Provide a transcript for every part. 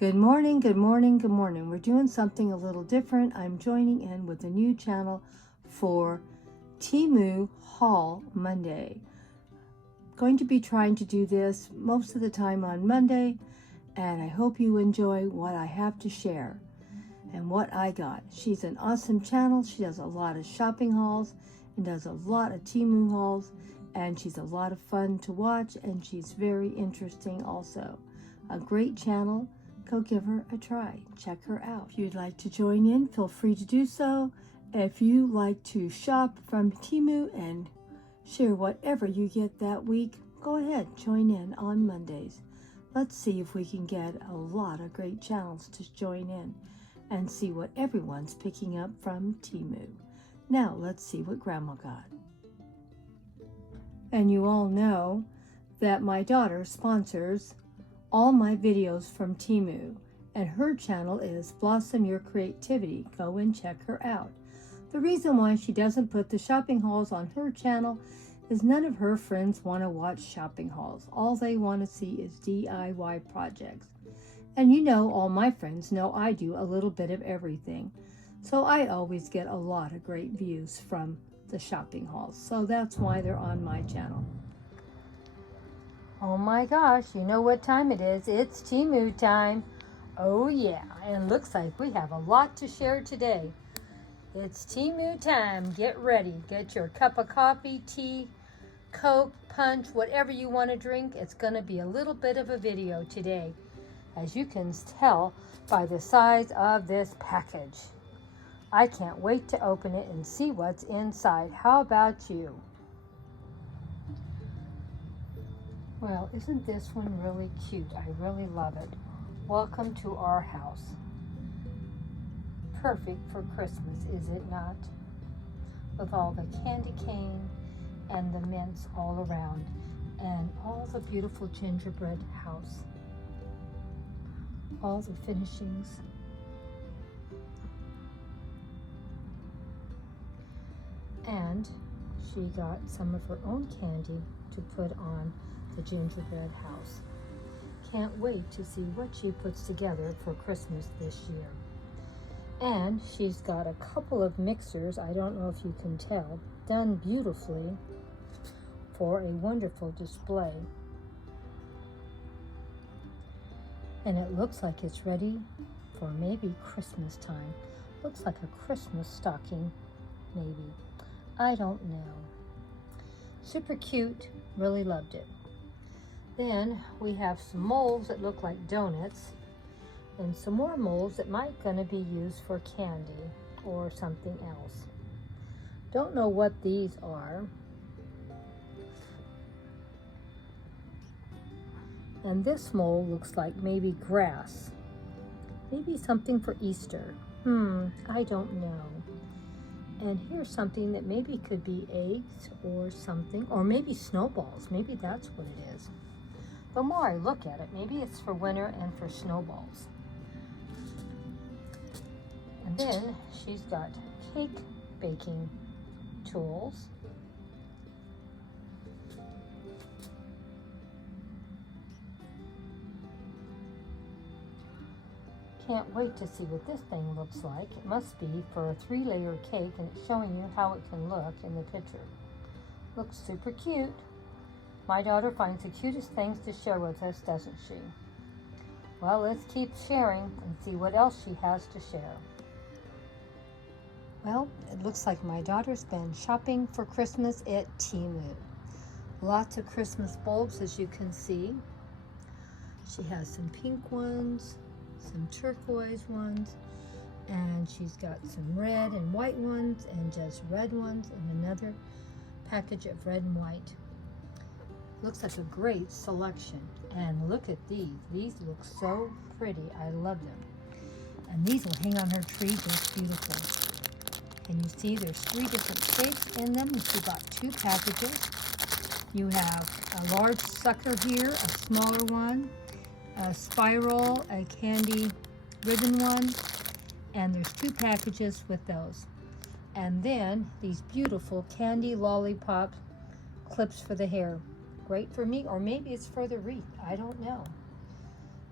Good morning, good morning, good morning. We're doing something a little different. I'm joining in with a new channel for Temu Haul Monday. Going to be trying to do this most of the time on Monday, and I hope you enjoy what I have to share and what I got. She's an awesome channel. She does a lot of shopping hauls and does a lot of Temu hauls, and she's a lot of fun to watch, and she's very interesting also. A great channel. Go give her a try. Check her out. If you'd like to join in, feel free to do so. If you like to shop from Temu and share whatever you get that week, go ahead, join in on Mondays. Let's see if we can get a lot of great channels to join in and see what everyone's picking up from Temu. Now let's see what Grandma got. And you all know that my daughter sponsors all my videos from Temu, and her channel is Blossom Your Creativity. Go and check her out. The reason why she doesn't put the shopping hauls on her channel is none of her friends want to watch shopping hauls. All they want to see is DIY projects. And you know, all my friends know I do a little bit of everything. So I always get a lot of great views from the shopping hauls. So that's why they're on my channel. Oh my gosh, you know what time it is. It's Temu time. Oh yeah, and looks like we have a lot to share today. It's Temu time. Get ready. Get your cup of coffee, tea, Coke, punch, whatever you want to drink. It's going to be a little bit of a video today, as you can tell by the size of this package. I can't wait to open it and see what's inside. How about you? Well, isn't this one really cute? I really love it. Welcome to our house. Perfect for Christmas, is it not? With all the candy cane and the mints all around and all the beautiful gingerbread house. All the finishings. And she got some of her own candy to put on the gingerbread house. Can't wait to see what she puts together for Christmas this year. And she's got a couple of mixers, I don't know if you can tell, done beautifully for a wonderful display. And it looks like it's ready for maybe Christmas time. Looks like a Christmas stocking, maybe. I don't know. Super cute, really loved it. Then we have some molds that look like donuts and some more molds that might gonna be used for candy or something else. Don't know what these are. And this mold looks like maybe grass. Maybe something for Easter. I don't know. And here's something that maybe could be eggs or something, or maybe snowballs. Maybe that's what it is. The more I look at it, maybe it's for winter and for snowballs. And then she's got cake baking tools. Can't wait to see what this thing looks like. It must be for a 3-layer cake, and it's showing you how it can look in the picture. Looks super cute. My daughter finds the cutest things to share with us, doesn't she? Well, let's keep sharing and see what else she has to share. Well, it looks like my daughter's been shopping for Christmas at Temu. Lots of Christmas bulbs, as you can see. She has some pink ones, some turquoise ones, and she's got some red and white ones and just red ones and another package of red and white. Looks like a great selection. And look at these. These look so pretty. I love them. And these will hang on her tree just beautiful. And you see there's 3 different shapes in them. She got 2 packages. You have a large sucker here, a smaller one, a spiral, a candy ribbon one, and there's 2 packages with those. And then these beautiful candy lollipop clips for the hair. Great for me, or maybe it's for the wreath, I don't know.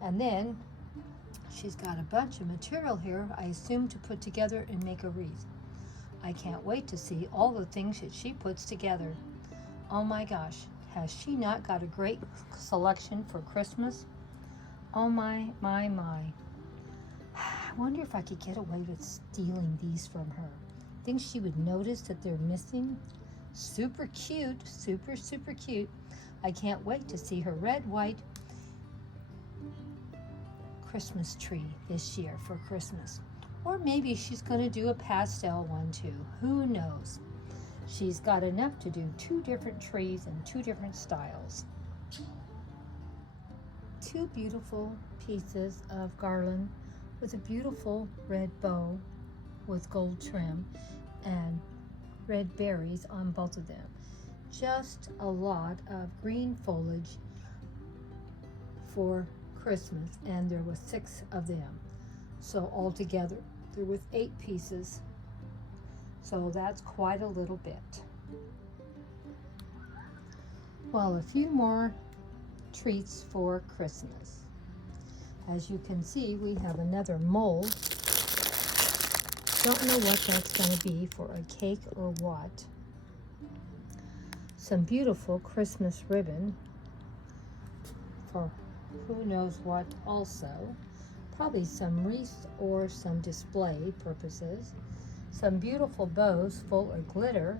And then She's got a bunch of material here, I assume, to put together and make a wreath. I can't wait to see all the things that she puts together. Oh my gosh, has she not got a great selection for Christmas? Oh my. I wonder if I could get away with stealing these from her. Think she would notice that they're missing? Super cute, super cute. I can't wait to see her red, white Christmas tree this year for Christmas. Or maybe she's going to do a pastel one too. Who knows? She's got enough to do 2 different trees and 2 different styles. 2 beautiful pieces of garland with a beautiful red bow with gold trim and red berries on both of them. Just a lot of green foliage for Christmas, and there were 6 of them. So altogether there was 8 pieces. So that's quite a little bit. Well, a few more treats for Christmas. As you can see, we have another mold. Don't know what that's going to be for a cake or what. Some beautiful Christmas ribbon for who knows what also. Probably some wreath or some display purposes. Some beautiful bows full of glitter.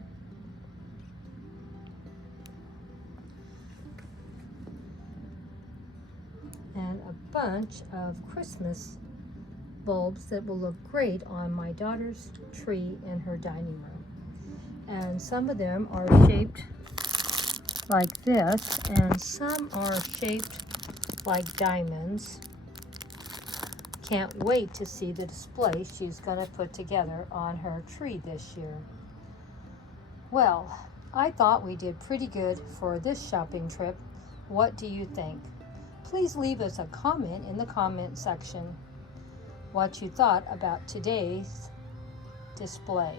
And a bunch of Christmas bulbs that will look great on my daughter's tree in her dining room. And some of them are shaped like this, and some are shaped like diamonds. Can't wait to see the display she's going to put together on her tree this year. Well, I thought we did pretty good for this shopping trip. What do you think? Please leave us a comment in the comment section what you thought about today's display.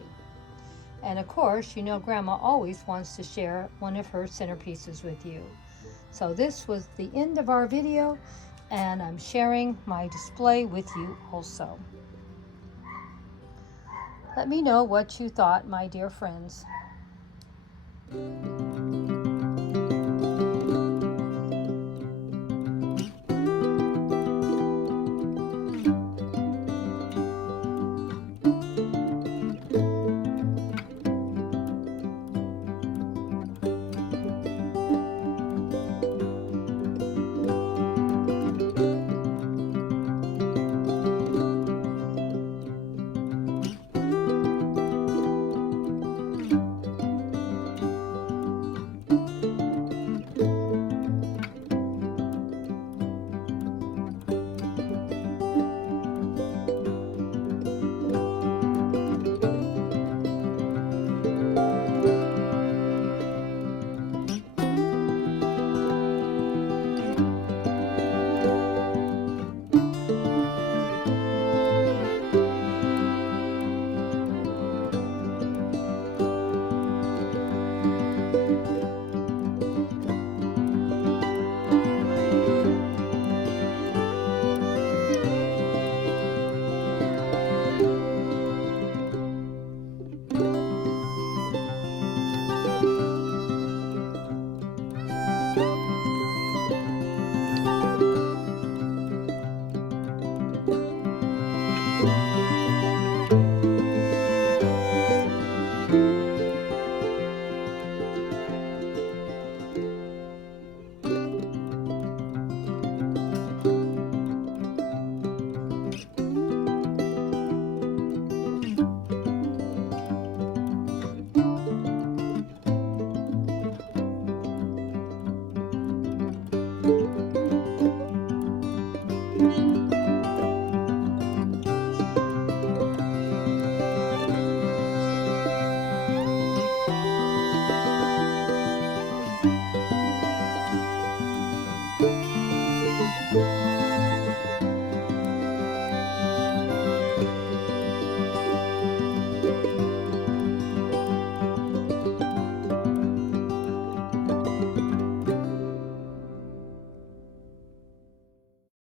And of course, you know Grandma always wants to share one of her centerpieces with you. So this was the end of our video, and I'm sharing my display with you also. Let me know what you thought, my dear friends.